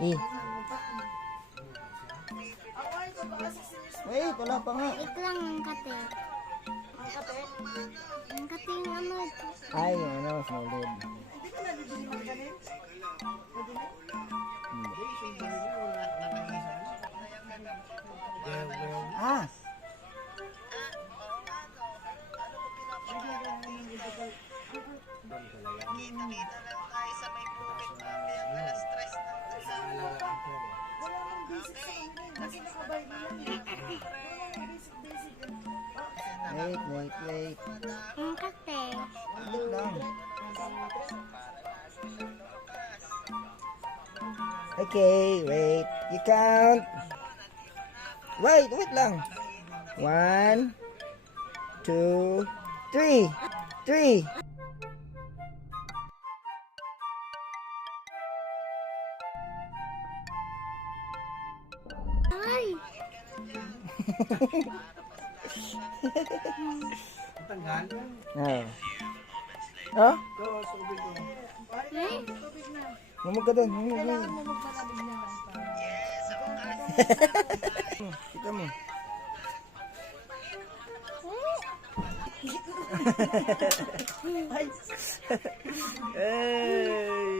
Eh. Wait, wala pa nga. Ito lang ang kate. Ang kate? Ang kate yung ano. Ay, ano, solid. Hindi ka nabibili mga ganit? Ah! Kita-kita lang tayo sa may bukid mamaya alas 3 na. Wala nang basic sa kanila. Kasi nakabayad na lang. Wala nang basic. Wait. Ang kate. Wait lang. Okay, wait. You count. Wait lang. 1, 2, 3. 3. Ay! Tanggal? Oh. Oh? Ito, tubig ko. Eh? Tubig na. Mamag ka doon. Kailangan mo magpalabig na lang. Kita mo. Ay.